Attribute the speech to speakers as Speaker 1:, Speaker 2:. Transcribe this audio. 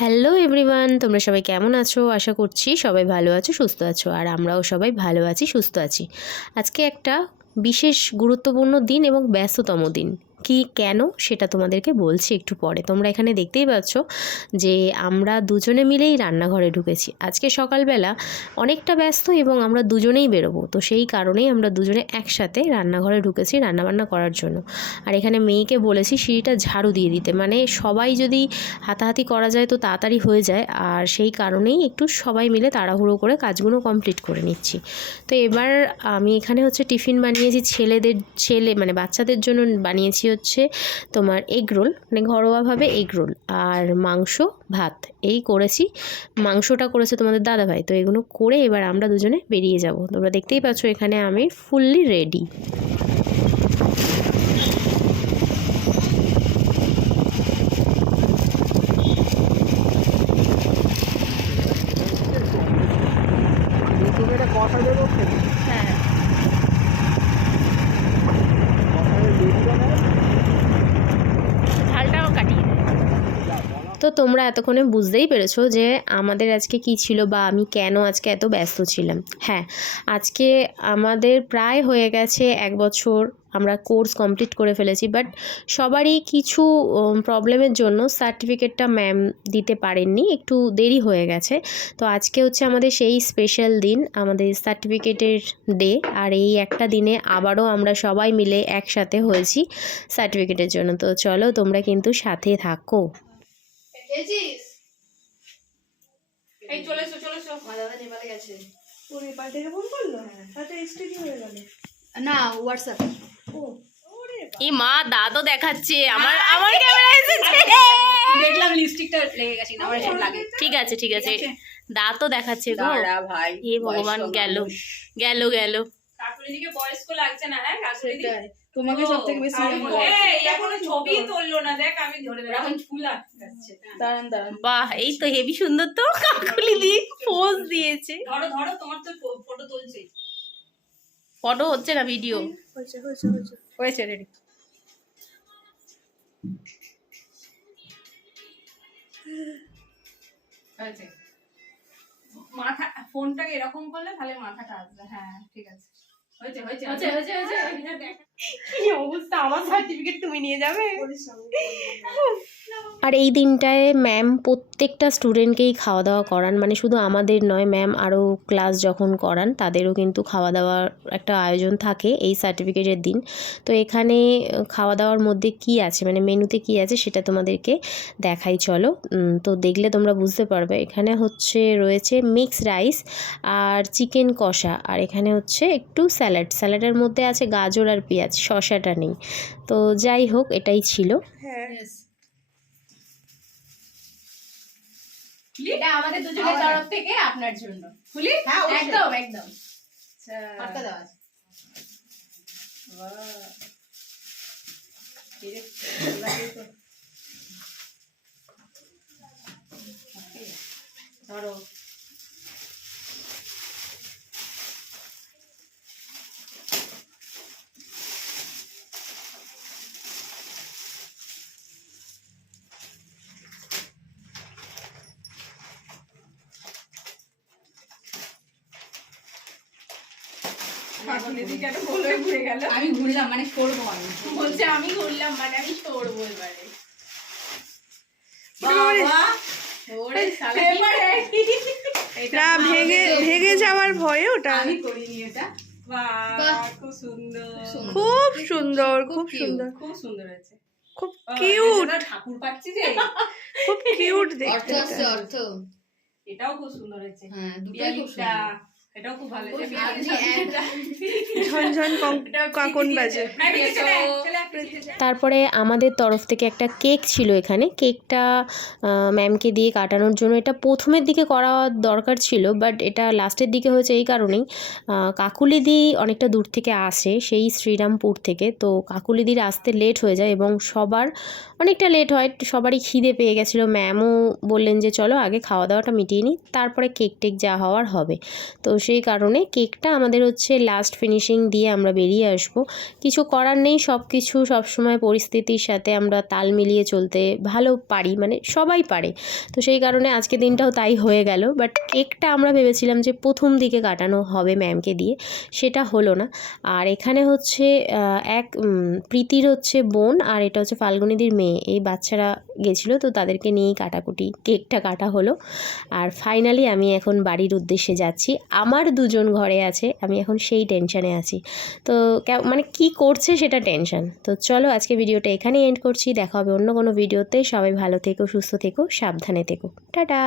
Speaker 1: Hello everyone, তোমরা সবাই কেমন আছো? আশা করছি সবাই ভালো আছো, সুস্থ আছো, আর আমরাও সবাই ভালো আছি, সুস্থ আছি। আজকে একটা বিশেষ গুরুত্বপূর্ণ দিন এবং ব্যস্ততম দিন। কি কেন সেটা তোমাদেরকে বলছি একটু পরে। তোমরা এখানে দেখতেই পাচ্ছ যে আমরা দুজনে মিলেই রান্নাঘরে ঢুকেছি। আজকে সকালবেলা অনেকটা ব্যস্ত এবং আমরা দুজনেই বেরোবো। তো সেই কারণেই আমরা দুজনে একসাথে রান্নাঘরে ঢুকেছি রান্নাবান্না করার জন্য। আর এখানে মেয়েকে বলেছি সিঁড়িটা ঝাড়ু দিয়ে দিতে। মানে সবাই যদি হাতাহাতি করা যায় তো তাড়াতাড়ি হয়ে যায়। আর সেই কারণেই একটু সবাই মিলে তাড়াহুড়ো করে কাজগুলো কমপ্লিট করে নিচ্ছি। তো এবার আমি এখানে হচ্ছে টিফিন বানিয়েছি ছেলেদের, ছেলে মানে বাচ্চাদের জন্য বানিয়েছি হচ্ছে তোমার এগ রোল মানে ঘরোয়াভাবে এগ রোল আর মাংস, ভাত। এই করেছি, মাংসটা করেছে তোমাদের দাদাভাই, তো এগুলো করে এবার আমরা দুজনে বেরিয়ে যাব। তোমরা দেখতেই পাচ্ছ এখানে আমি ফুললি রেডি
Speaker 2: তুমি এটা কষা দেবো
Speaker 1: হ্যাঁ
Speaker 2: কষায় দিয়ে দিবে না
Speaker 1: ঝালটাও কাটিয়ে তো তোমরা এতক্ষণে বুঝতেই পেরেছ যে আমাদের আজকে কি ছিল বা আমি কেন আজকে এত ব্যস্ত ছিলাম। হ্যাঁ আজকে আমাদের প্রায় হয়ে গেছে এক বছর। আমরা কোর্স কমপ্লিট করে ফেলেছি, বাট সবারই কিছু প্রবলেমের জন্য সার্টিফিকেটটা ম্যাম দিতে পারেননি। একটু দেরি হয়ে গেছে। তো আজকে হচ্ছে আমাদের সেই স্পেশাল দিন, আমাদের সার্টিফিকেটের ডে। আর এই একটা দিনে আবারও আমরা সবাই মিলে একসাথে হয়েছি সার্টিফিকেটের জন্য। তো চলো তোমরা কিন্তু সাথে থাকো।
Speaker 3: খেয়েছিস? এই চলে এসো চলে এসো। মা দাদা নেপালে গেছে।
Speaker 4: ও নেপাল থেকে ফোন করল? তাতে এক্সটেডি হয়ে গেল?
Speaker 3: না হোয়াটসঅ্যাপ
Speaker 4: ও ওরে
Speaker 1: এই মা দাঁতও দেখাচ্ছে। আমার আমার ক্যামেরা এসেছে।
Speaker 3: দেখলাম লিপস্টিকটা লেগে গেছে না আমার এসব লাগে।
Speaker 1: ঠিক আছে ঠিক আছে। দাঁতও দেখাচ্ছে গো।
Speaker 3: ভাই
Speaker 1: এ ভগবান গেল। গেল গেল।
Speaker 5: কাকুলিদিকে বয়স্ক লাগছে না হ্যাঁ? কাকুলিদি।
Speaker 3: তোমাকে সব থেকে বেশি হয়।
Speaker 5: এখনও ছবি তুললো না দেখ আমি ধরে ধরে এখন ফুল আটকাচ্ছে
Speaker 3: দাঁড়ান দাঁড়ান।
Speaker 1: বাহ এই তো হেভি সুন্দর তো। কাকুলি দি পোজ দিয়েছে।
Speaker 5: ধরো ধরো তোমার তো ফটো তুলছি।
Speaker 1: ফটো হচ্ছে না ভিডিও
Speaker 4: হয়েছে হয়েছে হয়েছে।
Speaker 3: হয়েছে রেডি
Speaker 5: মাথা ফোনটাকে এরকম করলে তাহলে মাথাটা আসবে। হ্যাঁ ঠিক আছে। হয়েছে হয়েছে। হয়েছে হয়েছে।
Speaker 1: আর এই দিনটায় ম্যাম প্রত্যেকটা স্টুডেন্টকেই খাওয়া দাওয়া করান। মানে শুধু আমাদের নয় ম্যাম আরও ক্লাস যখন করান, তাদেরও কিন্তু খাওয়া দাওয়ার একটা আয়োজন থাকে এই সার্টিফিকেটের দিন। তো এখানে খাওয়া দাওয়ার মধ্যে কি আছে? মানে মেনুতে কি আছে সেটা তোমাদেরকে দেখাই, চলো। তো দেখলে তোমরা বুঝতে পারবে। এখানে হচ্ছে রয়েছে মিক্স রাইস আর চিকেন কষা। আর এখানে হচ্ছে একটু স্যালাড স্যালাডের মধ্যে আছে গাজর আর পেঁয়াজ। শসাটা নেই। তো যাই হোক এটাই ছিল।
Speaker 4: হ্যাঁ।
Speaker 3: এটা আমাদের দুজনের তরফ থেকে আপনার জন্য। খুলি? একদম একদম। হাতটা দাও ধরো।
Speaker 5: কাকুলিদি কেন বলে ঘুরে গেল।
Speaker 3: আমি ঘুরলাম মানে সরবো আমি।
Speaker 5: বলছে আমি ঘুরলাম মানে আমি সরবো এবারে।
Speaker 3: বাবা ওরে শালা।
Speaker 5: এবারে
Speaker 4: না ভেঙে ভেঙে যাওয়ার ভয়ে ওটা।
Speaker 3: আমি করিনি এটা।
Speaker 5: খুব সুন্দর।
Speaker 4: খুব সুন্দর। খুব সুন্দর
Speaker 5: খুব সুন্দর। হয়েছে।
Speaker 4: খুব কিউট
Speaker 5: ঠাকুর পাচ্ছি যে।
Speaker 4: খুব কিউট দেখতে
Speaker 3: অর্থ অর্থ।
Speaker 5: এটাও খুব সুন্দর হয়েছে।
Speaker 3: হ্যাঁ দুটোই খুব সুন্দর।
Speaker 5: এটাও খুব ভালো
Speaker 4: কাকন বাজে।
Speaker 1: তারপরে আমাদের তরফ থেকে একটা কেক ছিল এখানে। কেকটা ম্যামকে দিয়ে কাটানোর জন্য এটা প্রথমের দিকে করা দরকার ছিল বাট এটা লাস্টের দিকে হয়েছে এই কারণেই। কাকুলিদি অনেকটা দূর থেকে আসে সেই শ্রীরামপুর থেকে। তো কাকুলিদির আসতে লেট হয়ে যায় এবং সবার অনেকটা লেট হয় সবারই খিদে পেয়ে গেছিল। ম্যামও বললেন যে চলো আগে খাওয়া দাওয়াটা মিটিয়ে নিই তারপরে কেক টেক যা হওয়ার হবে। তো সেই কারণে কেকটা আমাদের হচ্ছে লাস্ট ফিনিশিং দিয়ে আমরা বেরিয়ে আসব। কিছু করার নেই সব কিছু সবসময় পরিস্থিতির সাথে আমরা তাল মিলিয়ে চলতে ভালো পারি মানে সবাই পারে। তো সেই কারণে আজকে দিনটাও তাই হয়ে গেল। বাট কেকটা আমরা ভেবেছিলাম যে প্রথম দিকে কাটানো হবে ম্যামকে দিয়ে, সেটা হলো না। আর এখানে হচ্ছে এক প্রীতির হচ্ছে বোন আর এটা হচ্ছে ফাল্গুনিদির মেয়ে। এই বাচ্চারা গেছিল, তো তাদেরকে নিয়েই কাটাকুটি, কেকটা কাটা হলো। আর ফাইনালি আমি এখন বাড়ির উদ্দেশ্যে যাচ্ছি। আমার দুজন ঘরে আছে, আমি এখন সেই টেনশানে আছি। তো মানে কি করছে সেটা টেনশান। তো চলো আজকে ভিডিওটা এখানেই এন্ড করছি, দেখা হবে অন্য কোনো ভিডিওতে। সবাই ভালো থেকো, সুস্থ থেকো, সাবধানে থেকো। টাটা!